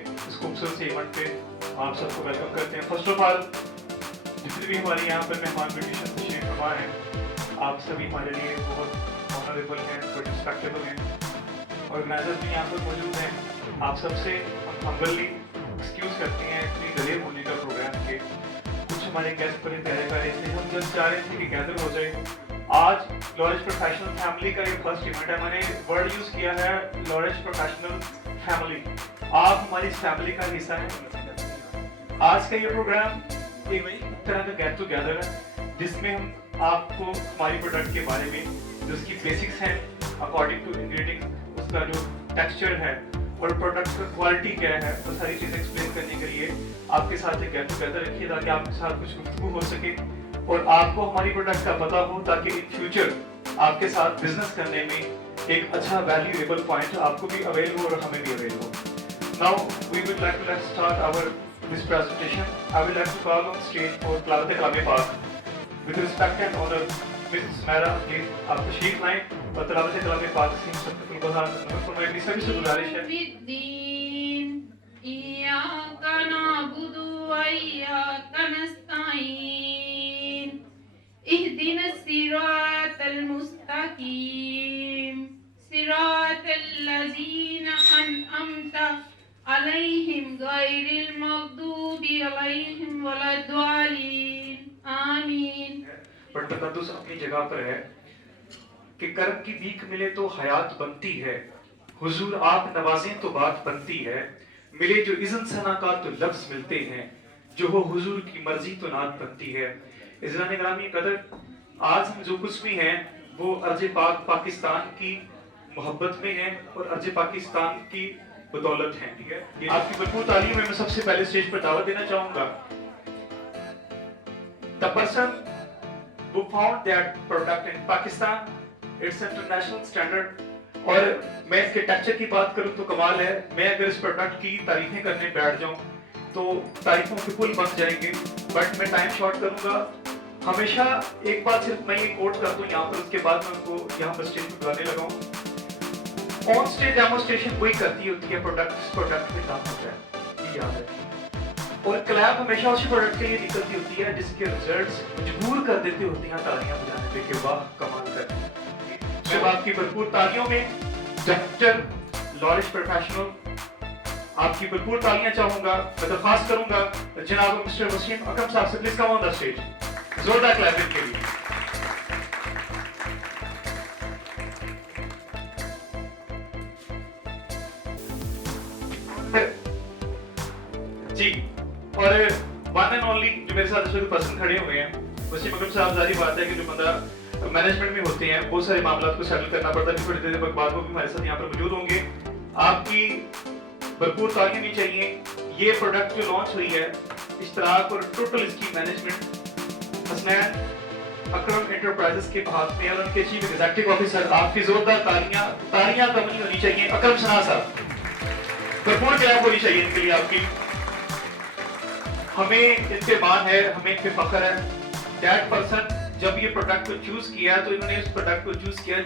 इस खूबसूरत से इवेंट पे आप सबको वेलकम करते हैं। फर्स्ट ऑफ ऑल जितने भी हमारे यहाँ पर मेहमान ब्यूटिशियन तशरीफ फरमा हैं, आप सभी हमारे लिए बहुत ऑनरेबल हैं, बहुत रिस्पेक्टेबल हैं। ऑर्गेनाइजर्स भी यहाँ पर मौजूद हैं। आप सबसे हम हम्बली एक्सक्यूज करते हैं इतनी देर होने का प्रोग्राम के। कुछ हमारे गेस्ट बड़े प्यारे प्यारे थे, हम जस्ट चाह रहे थे कि गैदर हो जाए। आज लॉरेंस प्रोफेशनल फैमिली का ये फर्स्ट इवेंट है। मैंने वर्ड यूज किया है लॉरेंस प्रोफेशनल फैमिली। आप हमारी फैमिली का हिस्सा हैं। आज का ये प्रोग्राम एक तरह का गेट टुगेदर है जिसमें हम आपको हमारी प्रोडक्ट के बारे में जो उसकी बेसिक्स हैं, अकॉर्डिंग टू इंग्रेडिएंट्स, उसका जो टेक्सचर है और प्रोडक्ट का क्वालिटी क्या है, वो सारी चीजें एक्सप्लेन करने के लिए आपके साथ एक गेट टुगेदर रखिए ताकि आपके साथ कुछ गुफ्तगू हो सके और आपको हमारी प्रोडक्ट का पता हो ताकि इन फ्यूचर आपके साथ बिजनेस करने में एक अच्छा वैल्यूएबल पॉइंट आपको भी अवेल हो और हमें भी अवेल हो। Now we would like to start our this presentation. I would like to call on stage for Tlabat Kalame Park. With respect and honor, Ms. Sumaira, please, आप तशरीफ लाएं और तलाबत कलामे पाक से सबको गुज़ार नमक फरमाएं। अपनी सभी से गुजारिश है। इय्याका नअबुदु व इय्याका नस्तईन इहदिनस सिरातल मुस्तकीम सिरातल लज़ीना अनअमता अलैहिम गैरिल मग़दूबि अलैहिम वलद्दालिन आमीन। बट तकद्दुस अपनी जगह पर है कि कर्म की भीख मिले तो हयात बनती है, हुजूर आप नवाजें तो बात बनती है, मिले जो इज़्न सना का तो लफ्ज मिलते हैं, जो हो हुजूर की मर्जी तो नात बनती है। इज़रान ग्रामी कदर, आज हम जो कुछ भी हैं वो अर्ज पाक पाकिस्तान की मोहब्बत में है और अर्ज पाकिस्तान की बदौलत है। ठीक है, आपकी भरपूर तालीम में मैं सबसे पहले स्टेज पर दावत देना चाहूंगा the person who found that product in Pakistan, it's international standard। और मैं इसके टेक्सचर की बात करूं तो कमाल है। मैं अगर इस प्रोडक्ट की तारीफें करने बैठ जाऊं तो तारीफों के पुल बन जाएंगे, बट मैं टाइम शॉर्ट करूंगा। हमेशा एक बात सिर्फ मैं ये कोट कर दूं यहाँ पर, उसके बाद मैं उनको यहाँ पर स्टेज पर बुलाने लगाऊं। ऑन स्टेज डेमोन्स्ट्रेशन वही करती होती है प्रोडक्ट में काम होता है, ये याद रखिए। और क्लैप हमेशा उसी प्रोडक्ट के लिए निकलती होती है जिसके रिजल्ट्स मजबूर कर देते होते हैं तालियां बजाने पे कि वाह कमाल कर। जब आपकी भरपूर तालियों में डॉक्टर लॉरेंस प्रोफेशनल, आपकी भरपूर तालियां चाहूंगा। मैं दरख्वास्त करूंगा जनाब मिस्टर वसीम अकरम साहब से, please come on the stage, जोरदार क्लैपिंग के लिए। जी, और वन एंड ओनली जो मेरे साथ इस पर्सन खड़े हुए हैं वसीम अकरम साहब, जारी बात है कि जो बंदा मैनेजमेंट में होते हैं बहुत सारे मामलों को सेटल करना पड़ता है। थोड़ी देर बाद वो भी हमारे साथ यहाँ पर मौजूद होंगे। आपकी भरपूर तालियां भी चाहिए। ये प्रोडक्ट जो लॉन्च हुई है, इश्तराक और टोटल इसकी मैनेजमेंट हसनैन अकरम एंटरप्राइजेस के हाथ में और उनके चीफ एग्जीक्यूटिव ऑफिसर, आपकी जोरदार तालियां कम नहीं होनी चाहिए। अकरम सना साहब, भरपूर क्लैप होनी चाहिए इनके लिए आपकी। हमें इन पे मान है, हमें इन पे फख्र है। दैट पर्सन जब ये प्रोडक्ट को चूज किया तो इन्होंने इस प्रोडक्ट को चूज किया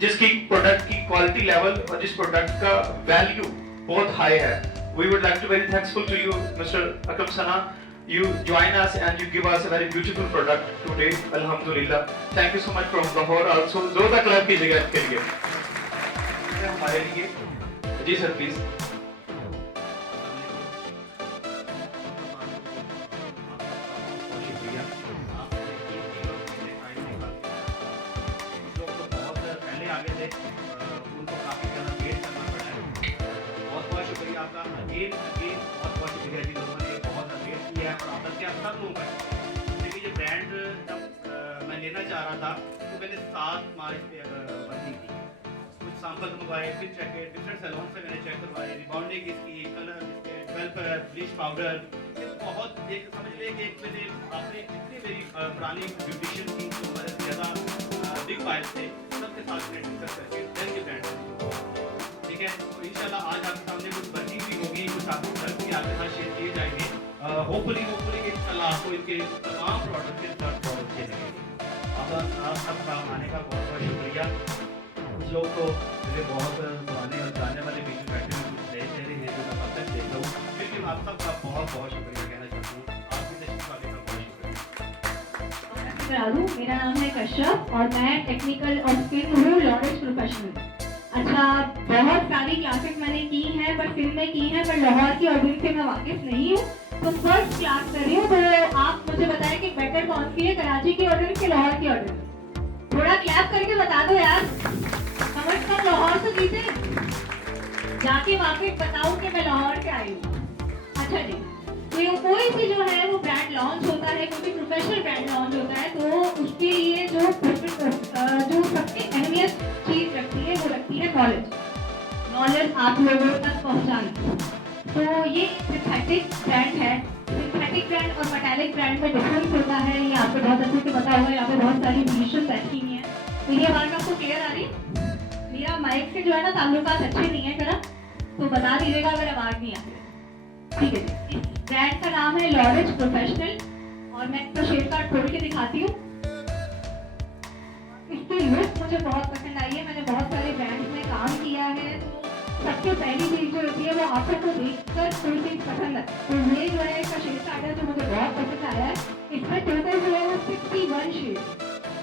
जिसकी प्रोडक्ट की क्वालिटी लेवल और जिस प्रोडक्ट का वैल्यू बहुत हाई है। We would like to very thankful to you mister Akram Sana, you join us and you give us a very beautiful product today, alhamdulillah। thank you so much from Lahore also। जोरदार clap कीजिएगा इसके लिए हमारे लिए। जी sir please. लेना चाह रहा था तो मैंने 7 मार्च पे बंदी की, कुछ सैंपल मंगवाए, फिर चेक डिफरेंट सैलून से मैंने चेक करवाए, रिबाउंडिंग इसकी, कलर इसके, डेवलपर, ब्लीच पाउडर, बहुत एक समझ लीजिए कि एक मैंने आपने जितनी मेरी पुरानी ब्यूटिशियन की जो हमारे ज़्यादा बिग फाइल थे सबके साथ मैंने डिस्कस करके देन के ब्रांड, ठीक है। तो इंशाल्लाह आज आपके सामने कुछ बर्ची भी होगी, कुछ आपको हेल्प भी आपके साथ शेयर किए जाएंगे। होपफुली इंशाल्लाह आपको इनके तमाम प्रोडक्ट के साथ बहुत अच्छे लगेंगे। आप सबका आने का बहुत बहुत शुक्रिया। कुछ लोग तो मेरे बहुत पुराने और जानने वाले बीच में बैठे हुए कुछ थे, देख रहा हूँ। लेकिन आप सबका बहुत बहुत शुक्रिया कहना चाहता हूँ, आपकी तशरीफ आने का बहुत शुक्रिया। मेरा नाम है कश्यप और मैं टेक्निकल और स्किल हूँ लॉरेंस प्रोफेशनल। अच्छा, बहुत सारी क्लासेस मैंने की हैं पर फिल्म में की हैं, पर लाहौर की ऑडियंस से मैं वाकिफ नहीं हूँ, तो फर्स्ट क्लास कर रही हूँ। तो आप मुझे बताएं कि बेटर कौन सी है, कराची की ऑडियंस के लाहौर की ऑडियंस? थोड़ा क्लैप करके बता दो यार, कम से कम लाहौर तो जीते, जाके वाकिफ बताऊँ कि मैं लाहौर से आई हूँ। अच्छा जी, तो कोई भी जो है वो ब्रांड लॉन्च होता है, कोई भी प्रोफेशनल ब्रांड लॉन्च होता है, तो उसके लिए जो सबसे अहमियत चीज रखती है वो रखती है नॉलेज आप लोगों तक पहुंचाना। तो ये सिंथेटिक ब्रांड है। सिंथेटिक ब्रांड और मेटालिक ब्रांड में डिफरेंस होता है, ये आपको बहुत अच्छे से पता होगा। यहाँ पे बहुत सारी म्यूजिशियन बैठी हुई हैं, तो ये बात आपको क्लियर आ रही है? मेरा माइक से जो है ना ताल्लुकात अच्छे नहीं है जरा, तो बता दीजिएगा अगर आवाज नहीं आती। ठीक है जी, इस ब्रांड का नाम है लॉरेंस प्रोफेशनल और मैं इसका शेड कार्ड खोल के दिखाती हूँ। इसकी लुक मुझे बहुत पसंद आई है, मैंने बहुत सारे ब्रांड्स में काम किया है, तो सबसे पहली चीज जो होती है वो आंखों को देखकर कोई चीज पसंद है। तो ये जो है इसका शेड कार्ड है जो मुझे बहुत पसंद आया है। इसमें टोटल जो है वो 61 शेड।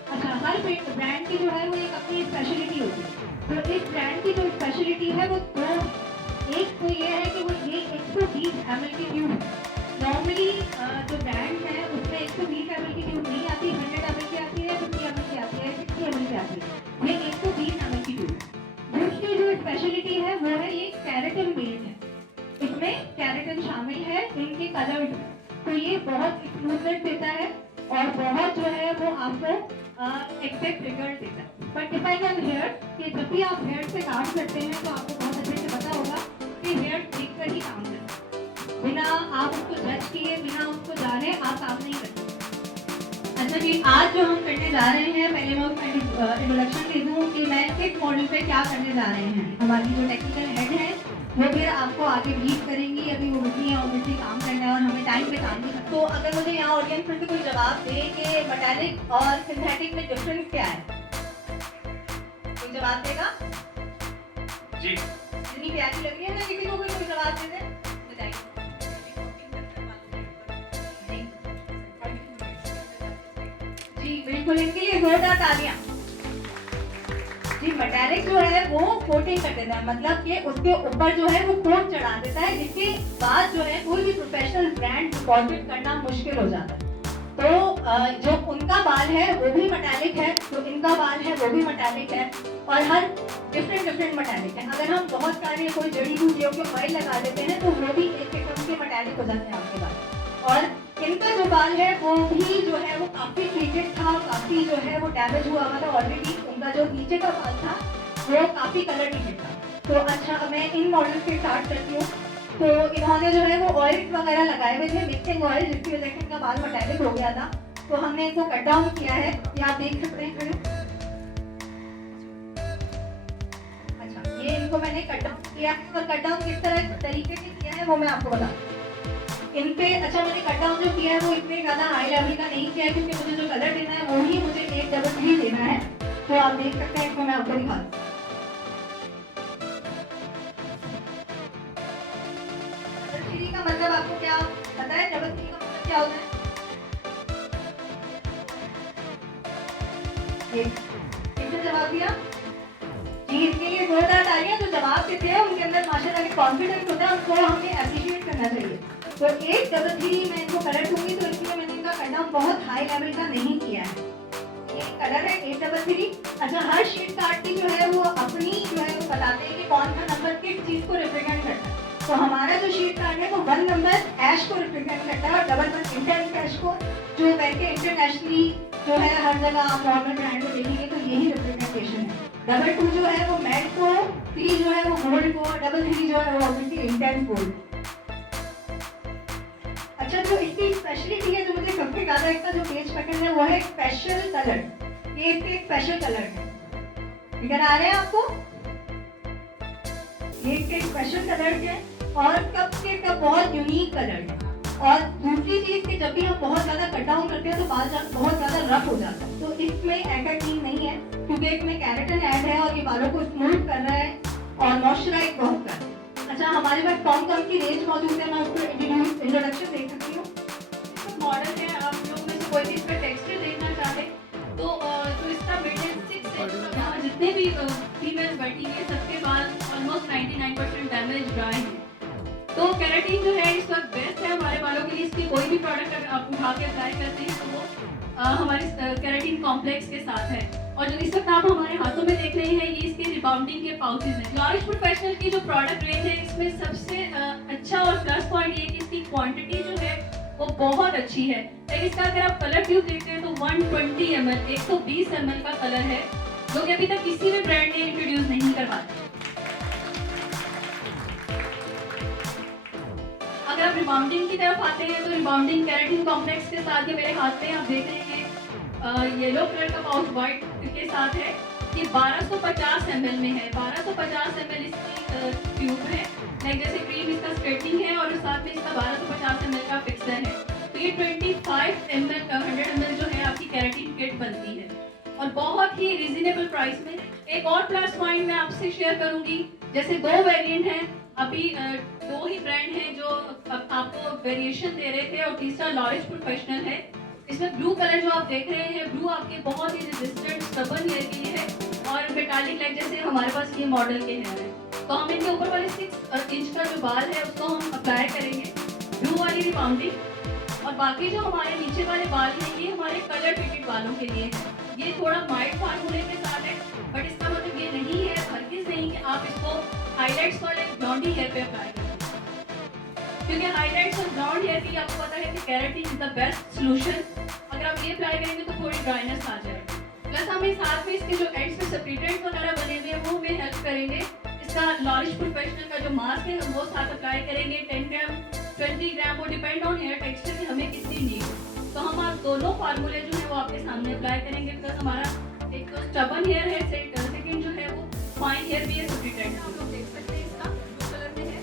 अच्छा, हर ब्रांड की जो है वो एक अपनी स्पेशलिटी होती है, तो इस ब्रांड की जो स्पेशलिटी है वो दो, एक तो ये है कि वो ये 120 ml की ट्यूब है। नॉर्मली जो ब्रांड है उसमें 120 ml की ट्यूब नहीं आती, 100 ml की आती है, 50 ml की आती है, 60 ml की आती है। ये 120 ml की ट्यूब है। दूसरी जो स्पेशलिटी है वो है ये कैरेटिन बेस्ड है, इसमें कैरेटिन शामिल है इनके कलर्स में, तो ये बहुत स्मूथनेस देता है और बहुत जो है वो आपको एग्जैक्ट रिजल्ट देता है। बट डिपेंड ऑन हेयर, कि जब भी आप हेयर से काम करते हैं तो आपको बहुत अच्छे से पता होगा कि हेयर देखकर ही काम करते हैं, बिना आप उसको जज किए, बिना उसको जाने आप काम नहीं करते। अच्छा जी, आज जो हम करने जा रहे हैं, पहले मैं उसका इंट्रोडक्शन दे दूँ कि मैं किस मॉडल पे क्या करने जा रहे हैं। हमारी जो टेक्निकल हेड है वो फिर आपको आगे ब्रीफ करेंगी, अभी वो बिजी है, ऑब्वियसली काम करना है और हमें टाइम पे काम भी करना है। तो अगर मुझे यहाँ ऑडियंस में से कोई जवाब दे कि मेटालिक और सिंथेटिक में डिफरेंस क्या है, कोई जवाब देगा? जी, इतनी प्यारी लग रही है ना, किसी को कोई जवाब दे दे, बताइए। जी बिल्कुल, इनके लिए जोरदार तालियां। जी, मेटालिक जो है वो कोटिंग कर देता है, मतलब कि उसके ऊपर जो है वो कोट चढ़ा देता है, जिसके बाद जो है कोई भी प्रोफेशनल ब्रांड डिपॉजिट करना मुश्किल हो जाता है। तो जो उनका बाल है वो भी मेटालिक है, जो इनका बाल है वो भी मेटालिक है, और हर डिफरेंट मेटालिक है। अगर हम बहुत सारे कोई जड़ी बूटियों के ऑयल लगा देते हैं तो वो भी एक किस्म के मेटालिक हो जाते हैं आपके बाल। और इनका जो बाल है वो भी जो है वो काफी ट्रीटेड था, काफी जो है वो डैमेज हुआ हुआ था ऑलरेडी। उनका जो नीचे का बाल था वो काफी कलर ट्रीटेड था। तो अच्छा, मैं इन मॉडल से स्टार्ट करती हूँ। तो इन्होंने जो है वो ऑयल वगैरह लगाए हुए थे, मिक्सिंग ऑयल, जिसकी वजह से इनका बाल मेटालिक हो गया था। तो हमने इनको कट डाउन किया है, ये आप देख सकते हैं खड़े। अच्छा, ये इनको मैंने कट डाउन किया है, और कट डाउन किस तरह तरीके से किया है वो मैं आपको बता दूँ। इन पे अच्छा, मैंने कट डाउन जो किया है वो इतने ज़्यादा हाई लेवल का नहीं किया है, क्योंकि मुझे जो कलर देना है वो ही मुझे 833 देना है। तो आप देख सकते हैं, इसको मैं आपको दिखा दूँ। डबल थ्री का मतलब आपको क्या पता है? डबल थ्री का मतलब क्या होता है? किसने जवाब दिया? जी, इसके लिए जोरदार तालियां। जो जवाब देते हैं उनके अंदर माशाल्लाह एक कॉन्फिडेंस होता है, उनको हमें एप्रिशिएट करना चाहिए। तो 833 मैं इनको कलर दूंगी, तो इसलिए मैंने इनका कट डाउन बहुत हाई लेवल का नहीं किया है। ये कलर है 833। अच्छा, हर शीट कार्ड की जो है वो अपनी जो है वो बताते हैं कि कौन सा नंबर किस चीज को रिप्रेजेंट करता है। तो हमारा जो शीट कार्ड है वो 1 नंबर ऐश को रिप्रेजेंट करता है, और डबल 1 इंटेंस ऐश को, जो वैसे इंटरनेशनली जो है हर जगह आप नॉर्मल ब्रांड में देखेंगे तो यही रिप्रेजेंटेशन है। डबल 2 जो है वो मैट को, 3 जो है वो गोल्ड को, डबल 3 जो है वो ऑब्वियसली इंटेंस गोल्ड। अच्छा, जो इसकी स्पेशलिटी है, जो मुझे सबसे ज्यादा इसका जो पेज पसंद है वो है स्पेशल कलर। ये इसके स्पेशल कलर है, इधर आ रहे हैं आपको, ये इसके स्पेशल कलर है और सबके सब बहुत यूनिक कलर है। और दूसरी चीज कि जब भी हम बहुत ज्यादा कट डाउन करते हैं तो बाल बहुत ज्यादा रफ हो जाता है, तो इसमें ऐसा चीज नहीं है, क्योंकि इसमें कैरेटिन ऐड है और ये बालों को स्मूथ कर रहा है और मॉइस्चराइज बहुत कर रहा है। अच्छा, हमारे पास कौन की रेंज मौजूद है, मैं उसको इंट्रोडक्शन दे सकती हूँ। मॉडल है, आप लोग में से कोई भी इस पर टेक्सचर देखना चाहे तो जो इसका मिड है 6 इंच, यहाँ जितने भी फीमेल्स बैठी हुई है सबके बाल ऑलमोस्ट 99% डैमेज ड्राई है। तो केराटिन जो है इस वक्त बेस्ट है हमारे बालों के लिए। इसकी कोई भी प्रोडक्ट अगर आप उठा के अप्लाई करते हैं तो वो हमारे केराटिन कॉम्प्लेक्स के साथ है। और जो इस वक्त आप हमारे हाथों में देख रहे हैं ये इसके रिबाउंडिंग के पाउचेज हैं। लॉरिश प्रोफेशनल की जो प्रोडक्ट रेंज है इसमें सबसे अच्छा और प्लस पॉइंट ये कि इसकी क्वांटिटी जो है वो बहुत अच्छी है। लेकिन इसका अगर आप कलर ट्यूब देखते हैं तो 120 ml 120 ml का कलर है जो कि अभी तक किसी भी ब्रांड ने इंट्रोड्यूस नहीं करवाया। अगर आप रिबाउंडिंग की तरफ आते हैं तो रिबाउंडिंग केराटिन कॉम्प्लेक्स के साथ, ये मेरे हाथ में आप देख रहे हैं येलो कलर का पाउच व्हाइट के साथ है। ये 1250 ml में है। 1250 ml इसकी ट्यूब है, लाइक जैसे क्रीम इसका स्ट्रेटनिंग है और साथ में इसका 1250 ml का फिक्सर है। तो ये 25 ml 100 ml जो है आपकी केराटिन किट बनती है और बहुत ही रिजनेबल प्राइस में। एक और प्लस पॉइंट मैं आपसे शेयर करूंगी, जैसे 2 वेरिएंट हैं अभी, 2 ही ब्रांड हैं जो आपको वेरिएशन दे रहे थे और तीसरा लॉरिश प्रोफेशनल है। इसमें ब्लू कलर जो आप देख रहे हैं, ब्लू आपके बहुत ही रेजिस्टेंट स्टबन हेयर के लिए है और मेटालिक लाइक जैसे हमारे पास ये मॉडल के हेयर है। तो हम इनके ऊपर वाले 6 इंच का जो बाल है उसको हम अप्लाई करेंगे ब्लू वाली रिबाउंडिंग, और बाकी जो हमारे नीचे वाले बाल हैं ये हमारे कलर ट्रीटेड बालों के लिए है। ये थोड़ा माइल्ड फार्मूले के साथ है, बट इसका मतलब ये नहीं है, हरगिज नहीं कि आप इसको हाईलाइट्स वाले ब्लॉन्डी हेयर पे अप्लाई करें, क्योंकि हाईलाइट्स और ब्लॉन्ड हेयर के लिए आपको पता है कि keratin is the best solution. अगर आप ये अप्लाई करेंगे तो थोड़ी ड्राइनेस आ जाएगी। प्लस हमें साथ में इसके जो एंड्स पे सेपरेटेड वगैरह बने हुए हैं वो हमें हेल्प करेंगे। इसका लॉरिश प्रोफेशनल का जो मास्क है हम वो साथ अप्लाई करेंगे, 10 ग्राम 20 ग्राम, वो डिपेंड ऑन हेयर टेक्सचर कि हमें कितनी नीड है। तो हम आप दोनों फार्मूले जो है वो आपके सामने अप्लाई करेंगे, बिकॉज हमारा एक तो स्टबन हेयर है, सेकंड जो है वो फाइन हेयर भी है सेपरेटेड। आप लोग देख सकते हैं इसका ब्लू कलर में है।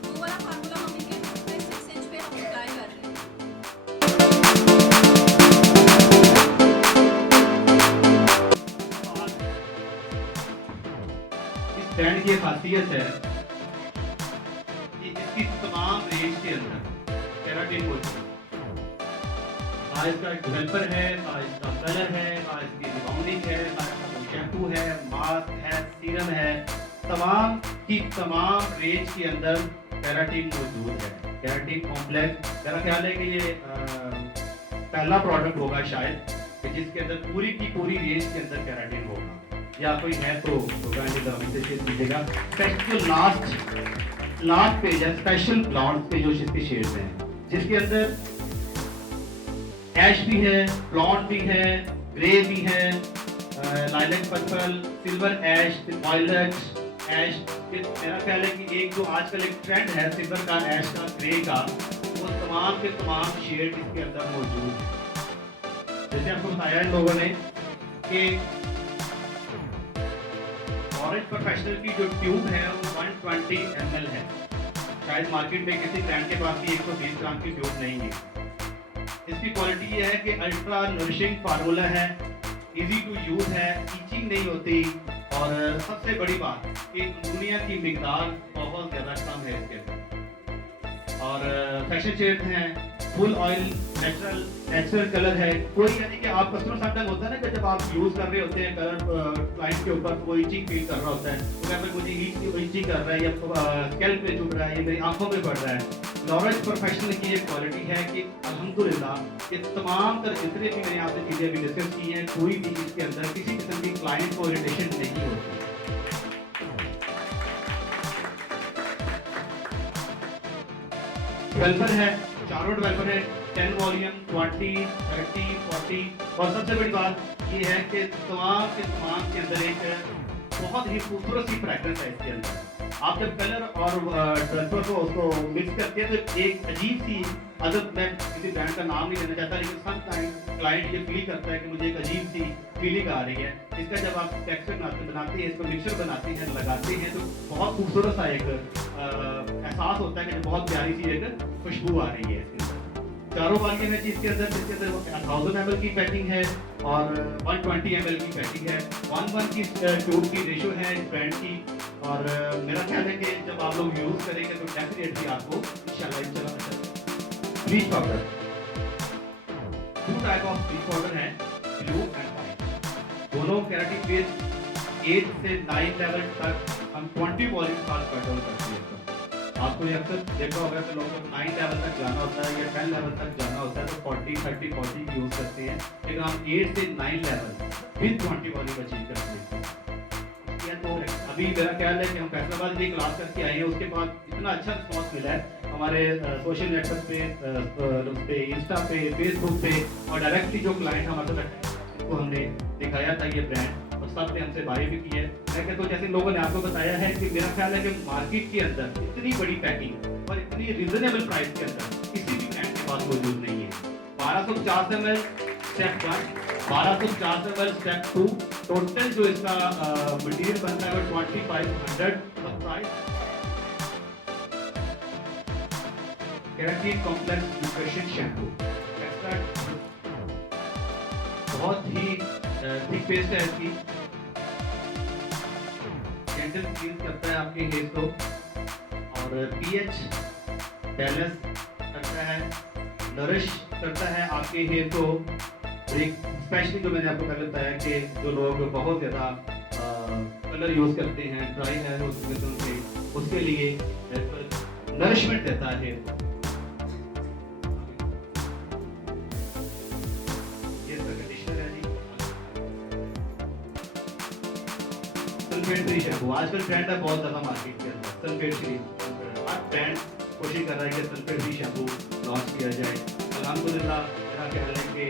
ब्लू वाला फार्मूला हम इनके 6 इंच पे हम अप्लाई कर रहे हैं। इस ब्रांड की खासियत है कि इसकी तमाम रेंज के अंदर केराटिन मौजूद है। इसका डेवलपर है, इसका कलर है, इसकी रिबाउंडिंग है, इसका शैम्पू है, मास्क है, सीरम है, तमाम की तमाम रेंज के अंदर केराटिन मौजूद है। केराटिन कॉम्प्लेक्स मेरा ख्याल है कि ये पहला प्रोडक्ट होगा शायद कि जिसके अंदर पूरी की पूरी रेंज के अंदर केराटिन होगा, या कोई है तो शेयर कीजिएगा। स्पेशल लास्ट पेज है, स्पेशल ब्लॉन्ड पे जो इसके शेड्स हैं, जिसके अंदर ऐश भी है, ब्लॉन्ड भी है, ग्रे भी है, लाइलैक पर्पल, सिल्वर ऐश, वायलेट ऐश। मेरा ख्याल है कि एक जो आजकल एक ट्रेंड है सिल्वर का, ऐश का, ग्रे का, वो तमाम के तमाम शेड इसके अंदर मौजूद है। जैसे आपको बताया इन लोगों ने कि ऑरेंज प्रोफेशनल की जो ट्यूब है वो 120 ml है। शायद मार्केट में किसी ब्रांड के पास भी 120 ग्राम की ट्यूब नहीं है। इसकी क्वालिटी ये है कि अल्ट्रा नरिशिंग फार्मूला है, इजी टू यूज है, ईचिंग नहीं होती, और सबसे बड़ी बात कि दुनिया की मिकदार बहुत ज़्यादा कम है इसके अंदर, और फैशन शेड्स हैं, फुल ऑयल नेचुरल कलर है। कोई यानी कि आप कस्टमर समटाइम होता है ना कि जब आप यूज़ कर रहे होते हैं कलर क्लाइंट के ऊपर, तो वो ईचिंग फील कर रहा होता है, तो अगर मुझे ईचिंग कर रहा है या स्कैल्प पे चुभ रहा है या मेरी आंखों में पड़ रहा है। लॉरिश प्रोफेशनल की एक क्वालिटी है कि अल्हम्दुलिल्लाह ये तमाम तर जितने भी मैंने आपसे चीज़ें अभी डिस्कस की हैं, कोई भी इसके अंदर किसी किस्म की क्लाइंट को इरिटेशन नहीं होती। डेवलपर है, चारों डेवलपर है, 10 वॉल्यूम, 20, 30, 40, और सबसे बड़ी बात ये है कि तमाम के अंदर एक बहुत ही खूबसूरत सी फ्रेगरेंस है इसके अंदर। आप जब कलर और डेवलपर को उसको मिक्स करते हैं तो एक अजीब सी, अगर मैं किसी ब्रांड का नाम नहीं लेना चाहता, लेकिन सब क्लाइंट ये फील करता है कि मुझे एक अजीब सी फीलिंग आ रही है। इसका जब आप टेक्सचर बनाते हैं, इसको मिक्सचर बनाते हैं, लगाते हैं, तो बहुत खूबसूरत सा एक एहसास होता है कि बहुत प्यारी सी एक खुशबू आ रही है इसके अंदर। चारों वाली में इसके अंदर 1000 ml की पैकिंग है और 120 ml की पैकिंग है। 1:1 की ट्यूब की रेशो है इस ब्रांड की। और मेरा ख्याल है कि जब आप लोग यूज करेंगे तो डेफिनेटली आपको इंशाल्लाह bleach powder, 2 type of bleach powder है, ब्लू एंड व्हाइट। दोनों केराटिन बेस 8 से 9 लेवल तक हम 20 वॉल्यूम साथ कंट्रोल करते हैं। आपको ये अक्सर देखा होगा कि लोगों को 9 लेवल तक जाना होता है या 10 लेवल तक जाना होता है तो 40, 30, 40 यूज करते हैं, लेकिन हम 8 से 9 लेवल विद 20 वॉल्यूम अचीव करते हैं। तो अभी मेरा ख्याल है कि हम फैसलाबाद की क्लास करके आए हैं, उसके बाद इतना अच्छा रिस्पॉन्स मिला है हमारे सोशल नेटवर्क पे, इंस्टा पे, फेसबुक पे, और डायरेक्टली जो क्लाइंट हमारे साथ को हमने दिखाया था ये ब्रांड, और सब ने हमसे बातें भी की है। मैं कहता हूँ जैसे लोगों ने आपको बताया है कि मेरा ख्याल है कि मार्केट के अंदर इतनी बड़ी पैकिंग और इतनी रिजनेबल प्राइस के अंदर किसी भी ब्रांड के पास मौजूद नहीं है। 1250 ml step 1, 1250 ml step 2, total जो इसका मटेरियल बनता है वो 2500 का price. Keratin complex nutrition shampoo, बहुत ही थिक पेस्ट है इसकी, जेंटल क्लीन करता है आपके हेयर को और पीएच बैलेंस करता है, नरिश करता है आपके हेयर को। एक स्पेशली जो मैंने आपको पहले बताया कि जो लोग बहुत ज़्यादा कलर यूज़ करते हैं, ड्राई हेयर होते हैं, उसके लिए नरिशमेंट देता है हेयर को। ये इसका कंडीशनर है जी। सल्फेट फ्री शैम्पू आजकल ट्रेंड है बहुत ज़्यादा मार्केट के अंदर, सल्फेट फ्री। हर ब्रांड कोशिश कर रहा है कि सल्फेट फ्री शैम्पू लॉन्च किया जाए। अल्हम्दुलिल्लाह मेरा ख्याल है कि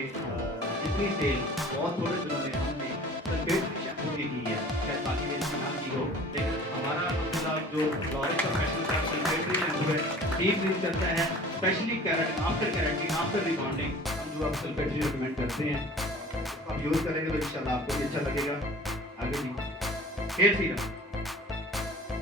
इतनी सेल बहुत थोड़े दिनों में हमने सल्फेट फ्री शैम्पू की है, शायद बाकी मेरी ना की हो, लेकिन हमारा अल्हम्दुलिल्लाह जो लॉरेक्स प्रोफेशनल का सल्फेट फ्री शैम्पू है डीप क्लीन करता है, स्पेशली केराटिन आफ्टर रिबॉन्डिंग हम जो आप सल्फेट फ्री रिकमेंड करते हैं, आप यूज़ करेंगे तो इंशाल्लाह आपको भी अच्छा लगेगा। आगे जी हेयर सीरम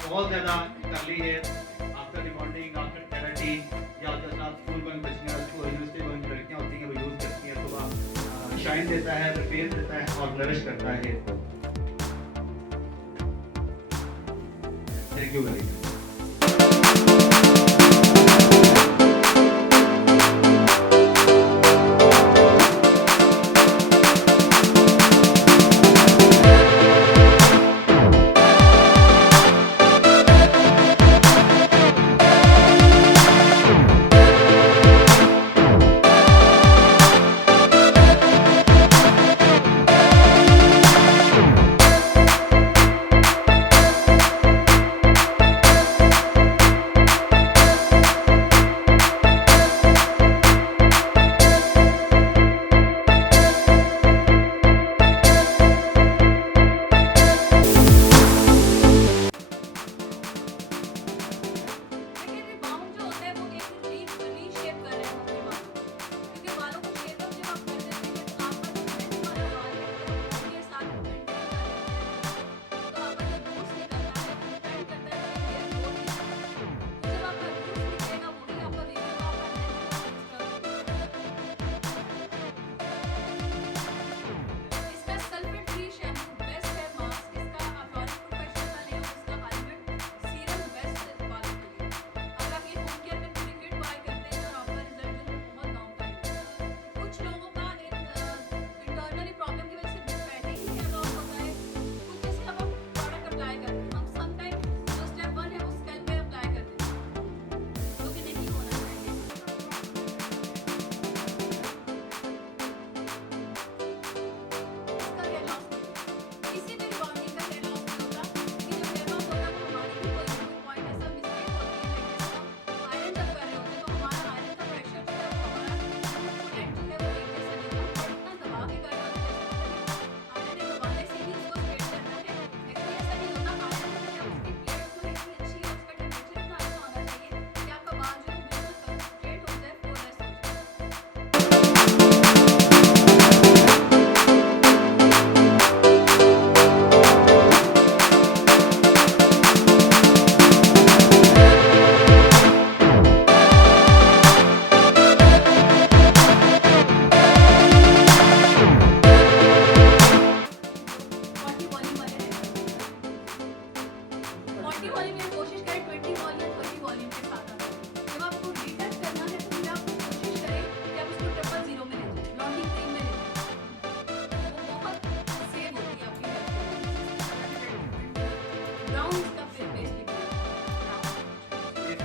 बहुत ज़्यादा करली है, आफ्टर रिबॉन्डिंग, आफ्टर केराटिन, या जैसे आप स्कूल गोइंग बच्चियाँ, यूनिवर्सिटी गोइंग लड़कियाँ होती हैं वो यूज़ करती हैं, तो शाइन देता है, रिपेयर देता है और नरिश करता है। Thank you very much.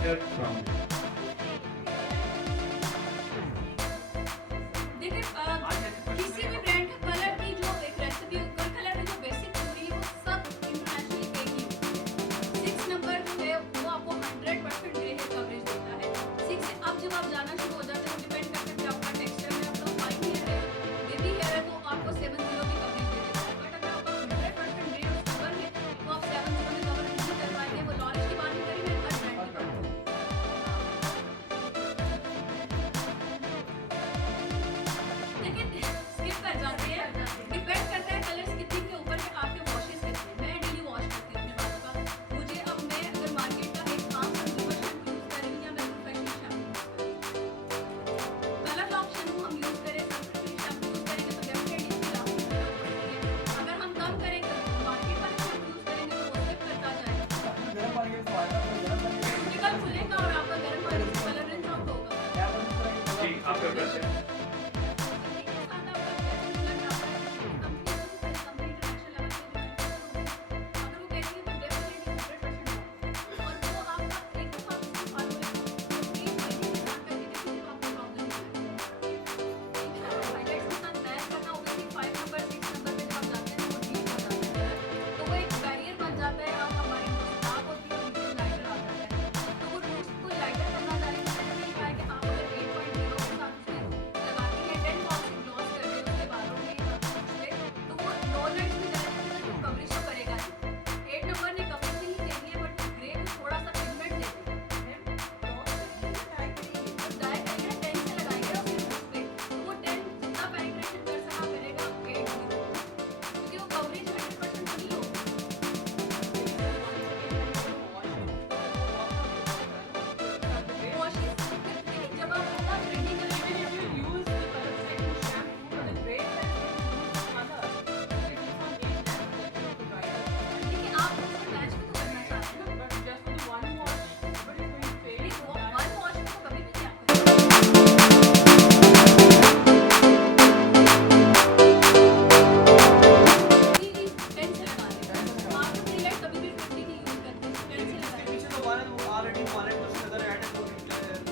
Lavender brown. देखिए किसी भी ब्रांड का कलर की जो एक रेसिपी कलर की जो बेसिक थ्योरी है वो सब इंटरनेशनली एक ही होती है। 6 नंबर जो है वो आपको 100% ग्रे हेयर कवरेज देता है। 6 से अब जब आप जाना शुरू हो जाते हैं डिपेंड करता है कि आपका टेक्सचर है, आपका फाइन हेयर है, बेबी हेयर है तो आपको 7 की कवरेज दे देता है। बट अगर आपका 100% ग्रे और सिल्वर है तो आप 7 में कवर नहीं कर पाएंगे। वो लॉन्च की बात नहीं करी, मैं हर ब्रांड की बात कर रही हूँ। लेकिन स्किप कर जाते हैं, डिपेंड करता है कलर स्किपिंग के ऊपर कि आपके वॉशेस कैसे हैं। मैं डेली वॉश करती हूँ अपने बालों का। मुझे अब मैं अगर मार्केट का एक आम कंज्यूमर शैम्पू यूज कर रही हूँ या मैं professional shampoo colour lock shampoo हम यूज करें, सनस्क्रीन शैम्पू यूज करेंगे तो डेफिनेटली इसकी लास्टिंग बढ़ेगी। अगर हम कम करेंगे मार्केट वाले शैम्पू यूज करेंगे तो वो स्किप करता जाएगा, क्यूटिकल खुलेगा और आपका गर्म पानी से कलर रिंस आउट होगा। जी आपका क्वेश्चन।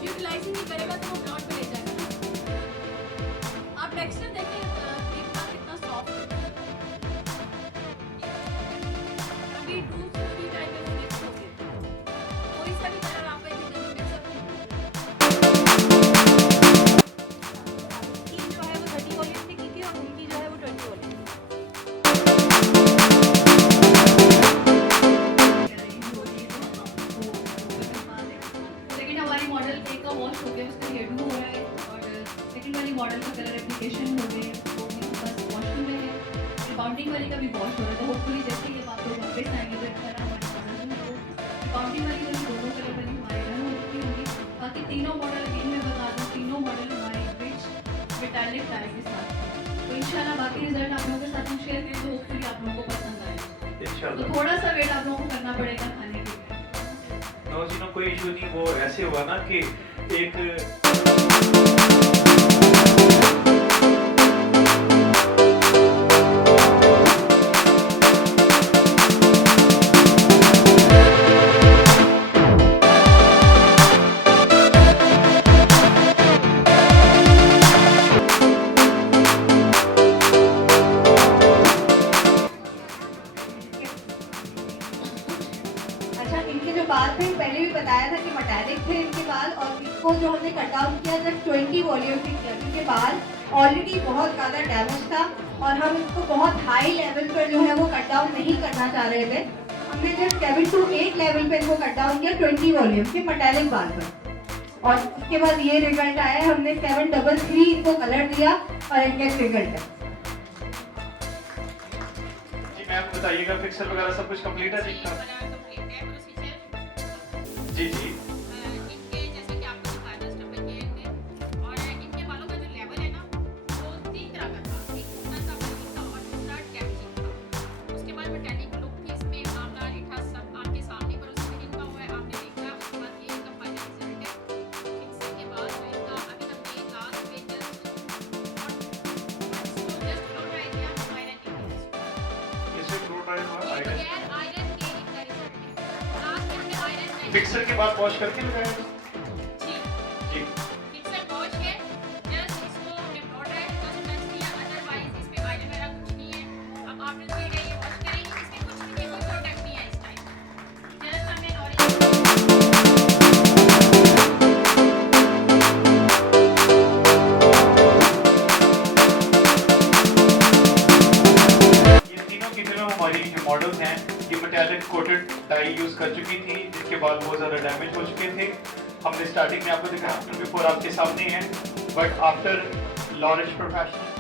यूटिलाइजिंग नहीं करेगा तो वो ब्लॉट पे ले जाएगा ना। आप टेक्सचर देखिए क्रीम का कितना सॉफ्ट है। अभी 2 से 3 टाइम में वो मिक्स हो गए कोई सा भी कलर आप एक दिन में मिक्स सकते हैं। स्कीम जो है वो 30 वॉल्यूम से की थी और उनकी जो है वो 20 वॉल्यूम। सेकंड हमारी मॉडल एक का वॉश हो गया, उसका हेयर डू हो रहा है और सेकंड वाली मॉडल का कलर एप्लीकेशन हो गए वो भी बस वॉशिंग में है। रिबाउंडिंग वाली का भी वॉश हो रहा है तो होपफुली जैसे ही आप लोग वापस आएंगे तो इस तरह हमारी मॉडल जो है रिबाउंडिंग वाली वाली दोनों कलर वाली हमारी रन हो चुकी होगी। बाकी तीनों मॉडल अगेन मैं बता दूँ तीनों मॉडल हमारे रिच मेटालिक डाई के साथ हैं। तो इंशाल्लाह बाकी रिजल्ट आप लोगों के साथ हम शेयर करें तो होपफुली आप लोगों को पसंद आएगा। तो इंशाल्लाह। थोड़ा सा वेट आप लोगों को करना पड़ेगा खाने के लिए। नौजीनों कोई इशू नहीं, वो ऐसे हुआ ना कि एक अच्छा इनके जो बाल थे पहले भी बताया था कि मेटालिक थे इनके बाल और इसको जो हमने कट डाउन किया जब 20 वॉल्यूम से किया क्योंकि बाल ऑलरेडी बहुत ज़्यादा डैमेज था और हम इसको बहुत हाई लेवल पर जो है वो कट डाउन नहीं करना चाह रहे थे। हमने जस्ट 7 to 8 लेवल पे इनको कट डाउन किया 20 वॉल्यूम के मेटालिक बाल पर और उसके बाद ये रिजल्ट आया। हमने 733 इनको कलर दिया और इनका रिजल्ट है। जी मैम बताइएगा फिक्सर वगैरह सब कुछ कंप्लीट है जी का? जी जी इनके जैसे कि आपको दिखाया था स्टफिंग के थे और इनके बालों का जो लेवल है ना वो 3 तरह का था। एक छोटा सा बल्कि था और दूसरा डैमेजिंग था। उसके बाद मेटालिक लुक थी इसमें आंवला रीठा सब आपके सामने पर उसमें इनका हुआ है आपने देखा। उसके बाद ये इनका फाइनल रिजल्ट है। फिक्सर के बाद जो इनका अभी हमने लास्ट में जस्ट फ्लो ड्राई किया आयरन इसे फ्लो ड्राई हुआ आयरन बगैर आयरन के इनका रिजल्ट है। लास्ट में हमने आयरन फिक्सर के बाद वॉश करके लगाया जी जी। फिक्सर वॉश है, जस्ट इसको हमने ब्लो ड्राई हल्का सा टच किया, अदरवाइज इस पे ऑयल वगैरह कुछ नहीं है। अब आपने जो ये वॉश करेंगे, इसमें कुछ भी कोई प्रोडक्ट नहीं है इस टाइम, जस्ट हमने ऑरेंज ये तीनों की तीनों हमारी मॉडल्स हैं। ये मेटालिक कोटेड डाई यूज कर चुकी थी, जिसके बाद बहुत ज़्यादा डैमेज हो चुके थे। हमने स्टार्टिंग में आपको दिखाया, आफ्टर बिफोर आपके सामने है, बट आफ्टर लॉरेंज प्रोफेशनल